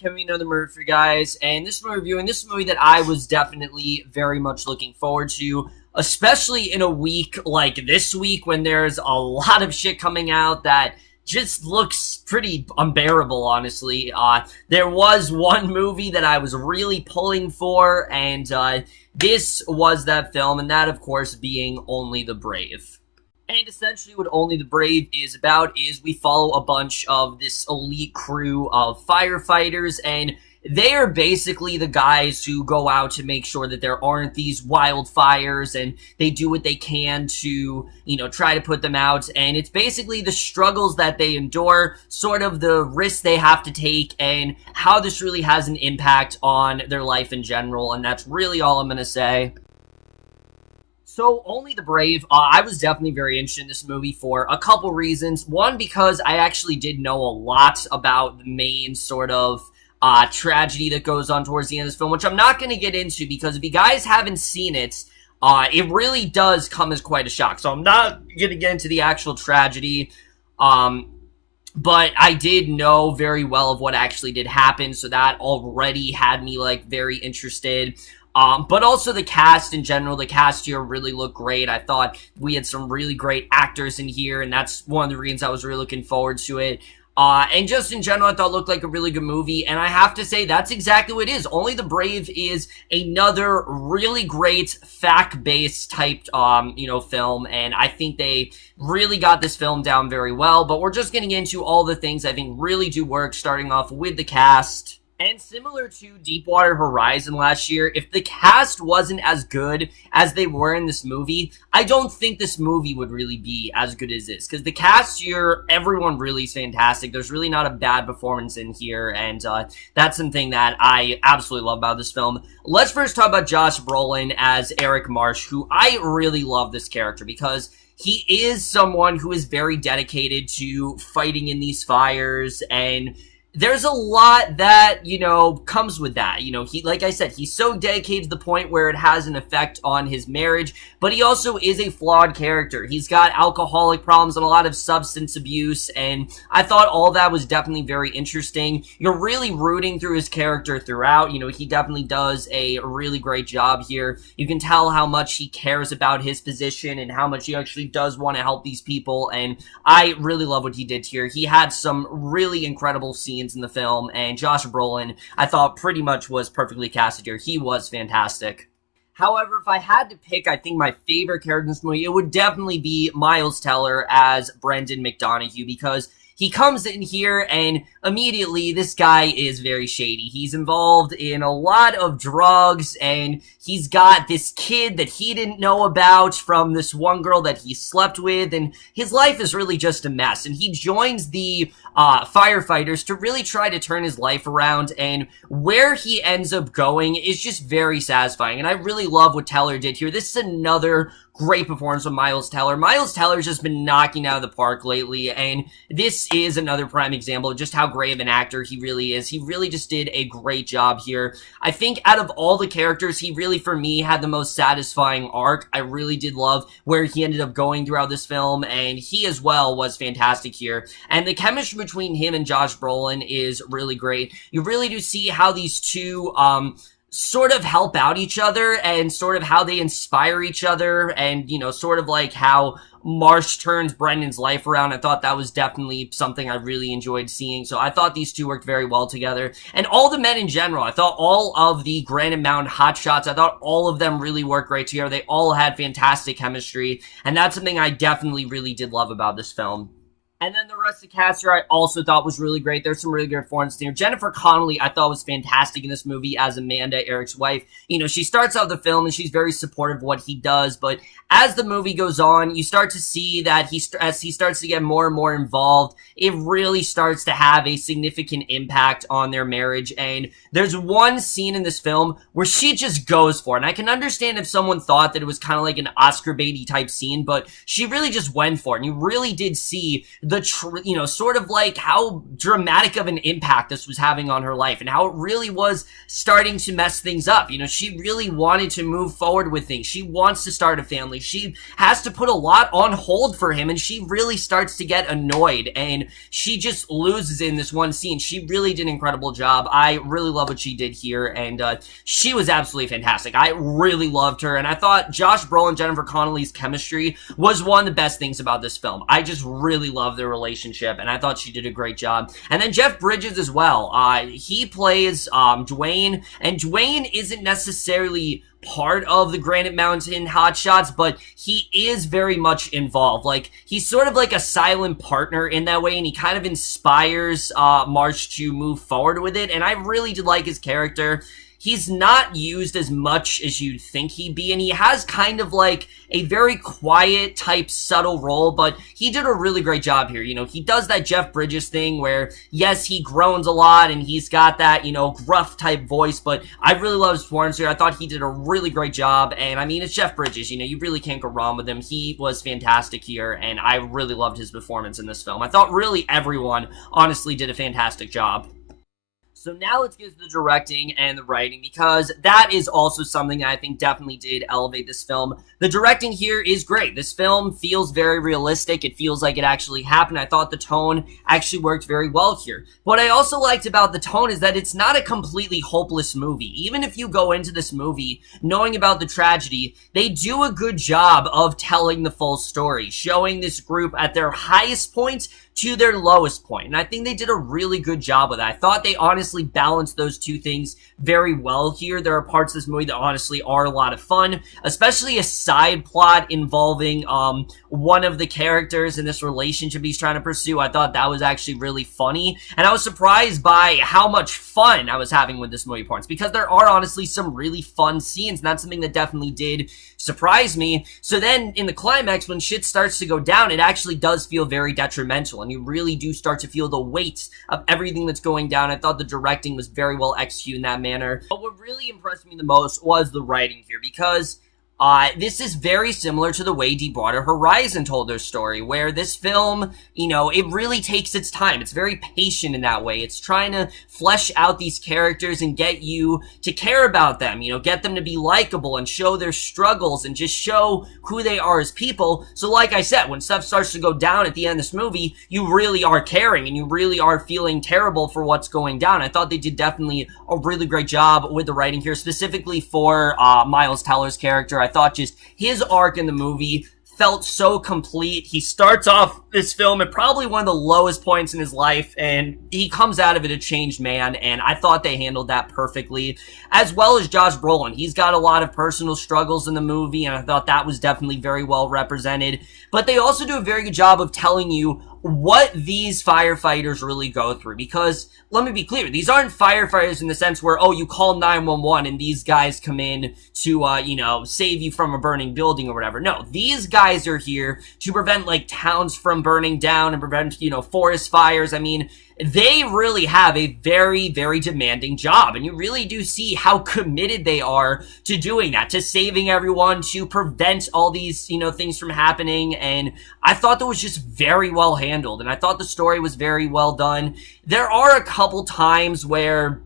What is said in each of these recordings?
Kevin, another movie for you guys, and this movie reviewing this movie that I was definitely very much looking forward to, especially in a week like this week when there's a lot of shit coming out that just looks pretty unbearable, honestly. There was one movie that I was really pulling for, and this was that film, and that, of course, being Only the Brave. And essentially what Only the Brave is about is we follow a bunch of this elite crew of firefighters, and they are basically the guys who go out to make sure that there aren't these wildfires, and they do what they can to, try to put them out. And it's basically the struggles that they endure, sort of the risks they have to take, and how this really has an impact on their life in general. And that's really all I'm going to say. So, Only the Brave, I was definitely very interested in this movie for a couple reasons. One, because I actually did know a lot about the main sort of tragedy that goes on towards the end of this film, which I'm not going to get into because if you guys haven't seen it, it really does come as quite a shock. So I'm not going to get into the actual tragedy, but I did know very well of what actually did happen, so that already had me, very interested. But also the cast in general, the cast here really looked great. I thought we had some really great actors in here, and that's one of the reasons I was really looking forward to it. And just in general, I thought it looked like a really good movie, and I have to say, that's exactly what it is. Only the Brave is another really great fact-based type, film, and I think they really got this film down very well, but we're just getting into all the things I think really do work, starting off with the cast. And similar to Deepwater Horizon last year, if the cast wasn't as good as they were in this movie, I don't think this movie would really be as good as this. Because the cast here, everyone really is fantastic. There's really not a bad performance in here, and that's something that I absolutely love about this film. Let's first talk about Josh Brolin as Eric Marsh, who I really love this character because he is someone who is very dedicated to fighting in these fires, and there's a lot that, comes with that. He, like I said, he's so dedicated to the point where it has an effect on his marriage, but he also is a flawed character. He's got alcoholic problems and a lot of substance abuse, and I thought all that was definitely very interesting. You're really rooting through his character throughout. He definitely does a really great job here. You can tell how much he cares about his position and how much he actually does want to help these people, and I really love what he did here. He had some really incredible scenes in the film, and Josh Brolin, I thought pretty much was perfectly casted here. He was fantastic. However, if I had to pick, I think my favorite character in this movie, it would definitely be Miles Teller as Brendan McDonagh, because he comes in here and immediately this guy is very shady. He's involved in a lot of drugs, and he's got this kid that he didn't know about from this one girl that he slept with, and his life is really just a mess. And he joins the firefighters to really try to turn his life around, and where he ends up going is just very satisfying. And I really love what Teller did here. This is another great performance from Miles Teller. Miles Teller's just been knocking out of the park lately, and this is another prime example of just how great of an actor he really is. He really just did a great job here. I think out of all the characters, he really, for me, had the most satisfying arc. I really did love where he ended up going throughout this film, and he as well was fantastic here. And the chemistry between him and Josh Brolin is really great. You really do see how these two, sort of help out each other and sort of how they inspire each other, and, sort of like how Marsh turns Brendan's life around. I thought that was definitely something I really enjoyed seeing. So I thought these two worked very well together. And all the men in general, I thought all of the Granite Mountain hotshots, I thought all of them really worked great together. They all had fantastic chemistry, and that's something I definitely really did love about this film. And then the rest of the cast here I also thought was really great. There's some really good performances here. Jennifer Connelly I thought was fantastic in this movie as Amanda, Eric's wife. She starts out the film and she's very supportive of what he does, but as the movie goes on, you start to see that as he starts to get more and more involved, it really starts to have a significant impact on their marriage. And there's one scene in this film where she just goes for it. And I can understand if someone thought that it was kind of like an Oscar baity type scene, but she really just went for it. And you really did see sort of like how dramatic of an impact this was having on her life and how it really was starting to mess things up. She really wanted to move forward with things. She wants to start a family. She has to put a lot on hold for him, and she really starts to get annoyed, and she just loses in this one scene. She really did an incredible job. I really love what she did here, and she was absolutely fantastic. I really loved her, and I thought Josh Brolin, Jennifer Connelly's chemistry was one of the best things about this film. I just really love their relationship, and I thought she did a great job. And then Jeff Bridges as well. He plays Dwayne, and Dwayne isn't necessarily part of the Granite Mountain hotshots, but he is very much involved. Like, he's sort of like a silent partner in that way, and he kind of inspires March to move forward with it, and I really did like his character. He's not used as much as you'd think he'd be, and he has kind of like a very quiet type subtle role, but he did a really great job here. He does that Jeff Bridges thing where, yes, he groans a lot and he's got that, gruff type voice, but I really love his performance here. I thought he did a really great job, and I mean, it's Jeff Bridges, you really can't go wrong with him. He was fantastic here, and I really loved his performance in this film. I thought really everyone honestly did a fantastic job. So now let's get to the directing and the writing, because that is also something that I think definitely did elevate this film. The directing here is great. This film feels very realistic. It feels like it actually happened. I thought the tone actually worked very well here. What I also liked about the tone is that it's not a completely hopeless movie. Even if you go into this movie knowing about the tragedy, they do a good job of telling the full story, showing this group at their highest point to their lowest point. And I think they did a really good job with that. I thought they honestly balanced those two things very well here. There are parts of this movie that honestly are a lot of fun, especially a side plot involving one of the characters in this relationship he's trying to pursue. I thought that was actually really funny, and I was surprised by how much fun I was having with this movie parts, because there are honestly some really fun scenes, and that's something that definitely did surprise me. So then in the climax, when shit starts to go down, it actually does feel very detrimental, and you really do start to feel the weight of everything that's going down. I thought the directing was very well executed in that manner. But what really impressed me the most was the writing here, because this is very similar to the way Deepwater Horizon told their story, where this film, it really takes its time. It's very patient in that way. It's trying to flesh out these characters and get you to care about them, get them to be likable and show their struggles and just show who they are as people. So like I said, when stuff starts to go down at the end of this movie, you really are caring and you really are feeling terrible for what's going down. I thought they did definitely a really great job with the writing here, specifically for Miles Teller's character. I thought just his arc in the movie felt so complete. He starts off this film at probably one of the lowest points in his life, and he comes out of it a changed man, and I thought they handled that perfectly, as well as Josh Brolin. He's got a lot of personal struggles in the movie, and I thought that was definitely very well represented, but they also do a very good job of telling you what these firefighters really go through, because let me be clear, these aren't firefighters in the sense where, oh, you call 911 and these guys come in to, save you from a burning building or whatever. No, these guys are here to prevent, towns from burning down and prevent, forest fires. I mean, they really have a very, very demanding job, and you really do see how committed they are to doing that, to saving everyone, to prevent all these, things from happening, and I thought that was just very well handled, and I thought the story was very well done. There are a couple times where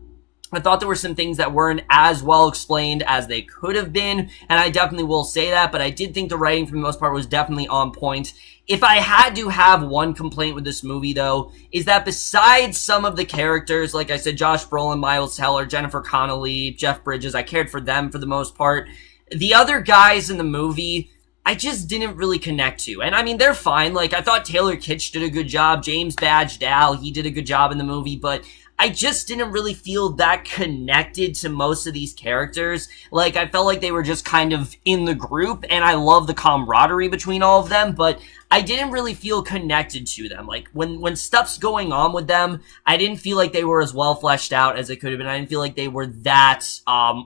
I thought there were some things that weren't as well explained as they could have been, and I definitely will say that, but I did think the writing for the most part was definitely on point. If I had to have one complaint with this movie, though, is that besides some of the characters, like I said, Josh Brolin, Miles Teller, Jennifer Connelly, Jeff Bridges, I cared for them for the most part. The other guys in the movie, I just didn't really connect to. And I mean, they're fine. I thought Taylor Kitsch did a good job. James Badge Dal, he did a good job in the movie, but I just didn't really feel that connected to most of these characters. I felt like they were just kind of in the group, and I love the camaraderie between all of them, but I didn't really feel connected to them. When stuff's going on with them, I didn't feel like they were as well fleshed out as it could have been. I didn't feel like they were that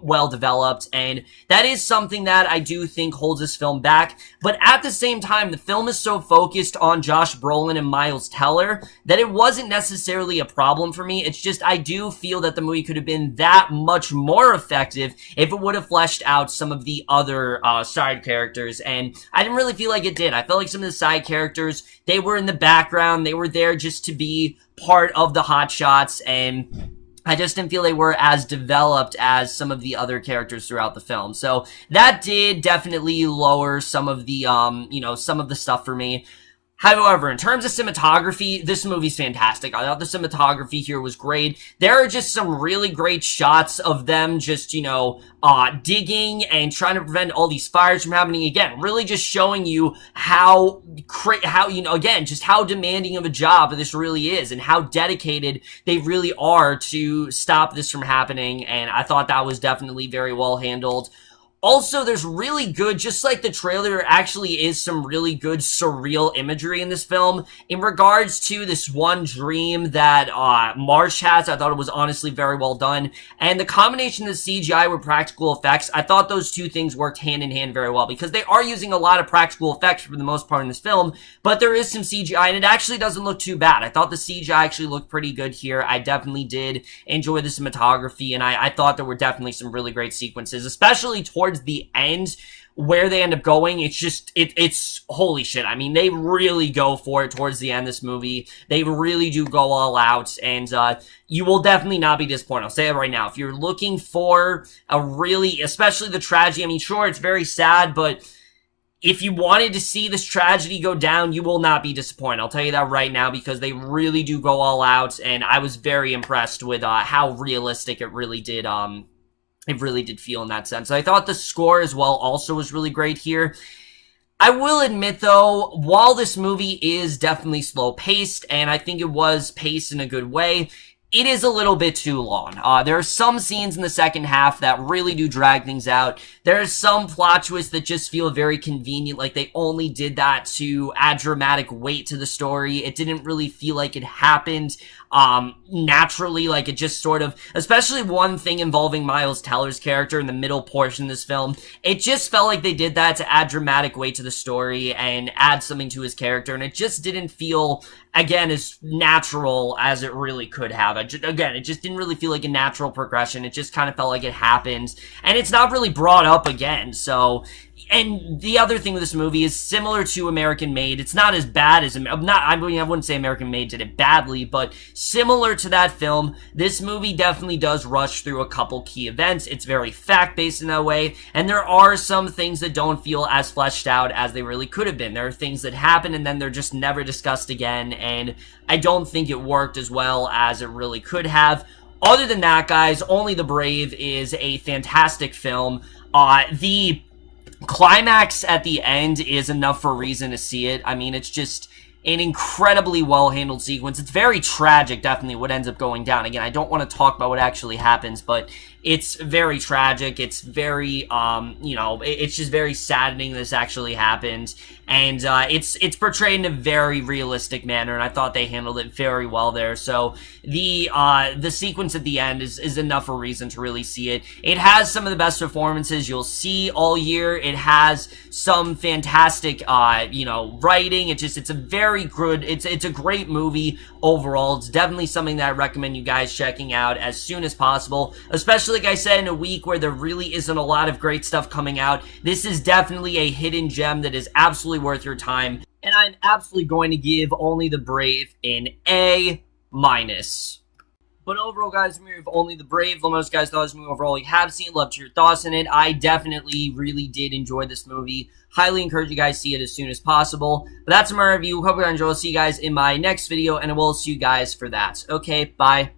well developed, and that is something that I do think holds this film back. But at the same time, the film is so focused on Josh Brolin and Miles Teller that it wasn't necessarily a problem for me. It's just I do feel that the movie could have been that much more effective if it would have fleshed out some of the other side characters, and I didn't really feel like it did. I felt like some of the side CGI characters, they were in the background. They were there just to be part of the hotshots, and I just didn't feel they were as developed as some of the other characters throughout the film. So that did definitely lower some of the, some of the stuff for me. However, in terms of cinematography, this movie's fantastic. I thought the cinematography here was great. There are just some really great shots of them just, digging and trying to prevent all these fires from happening. Again, really just showing you how demanding of a job this really is and how dedicated they really are to stop this from happening. And I thought that was definitely very well handled. Also, there's really good, just like the trailer, there actually is some really good surreal imagery in this film. In regards to this one dream that Marsh has, I thought it was honestly very well done. And the combination of the CGI with practical effects, I thought those two things worked hand in hand very well, because they are using a lot of practical effects for the most part in this film, but there is some CGI, and it actually doesn't look too bad. I thought the CGI actually looked pretty good here. I definitely did enjoy the cinematography, and I thought there were definitely some really great sequences, especially towards the end where they end up going. It's just it's holy shit. I mean, they really go for it towards the end of this movie. They really do go all out, and you will definitely not be disappointed. I'll say it right now. If you're looking for a really, especially the tragedy, I mean, sure, it's very sad, but if you wanted to see this tragedy go down, you will not be disappointed. I'll tell you that right now, because they really do go all out, and I was very impressed with how realistic it really did feel in that sense. I thought the score as well also was really great here. I will admit, though, while this movie is definitely slow-paced, and I think it was paced in a good way, it is a little bit too long. There are some scenes in the second half that really do drag things out. There are some plot twists that just feel very convenient, like they only did that to add dramatic weight to the story. It didn't really feel like it happened naturally, like it just sort of, especially one thing involving Miles Teller's character in the middle portion of this film, it just felt like they did that to add dramatic weight to the story and add something to his character, and it just didn't feel, again, as natural as it really could have. It just didn't really feel like a natural progression. It just kind of felt like it happened, and it's not really brought up again. So, and the other thing with this movie is similar to American Made. It's not as bad as, I wouldn't say American Made did it badly, but similar to that film, this movie definitely does rush through a couple key events. It's very fact-based in that way, and there are some things that don't feel as fleshed out as they really could have been. There are things that happen and then they're just never discussed again, and I don't think it worked as well as it really could have. Other than that, guys, Only the Brave is a fantastic film. The climax at the end is enough for a reason to see it. I mean, it's just an incredibly well-handled sequence. It's very tragic, definitely, what ends up going down. Again, I don't want to talk about what actually happens, but it's very tragic. It's very, it's just very saddening this actually happened. And it's portrayed in a very realistic manner, and I thought they handled it very well there. So the sequence at the end is enough for a reason to really see it. It has some of the best performances you'll see all year. It has some fantastic, writing. It's a very good, it's a great movie overall. It's definitely something that I recommend you guys checking out as soon as possible, especially, like I said, in a week where there really isn't a lot of great stuff coming out. This is definitely a hidden gem that is absolutely worth your time, and I'm absolutely going to give Only the Brave an A-. But overall, guys, the movie of Only the Brave, the most guys thought this movie overall, you have seen it, love to hear your thoughts in it. I definitely really did enjoy this movie. Highly encourage you guys to see it as soon as possible. But that's my review. Hope you enjoyed. I'll see you guys in my next video, and I will see you guys for that. Okay, bye.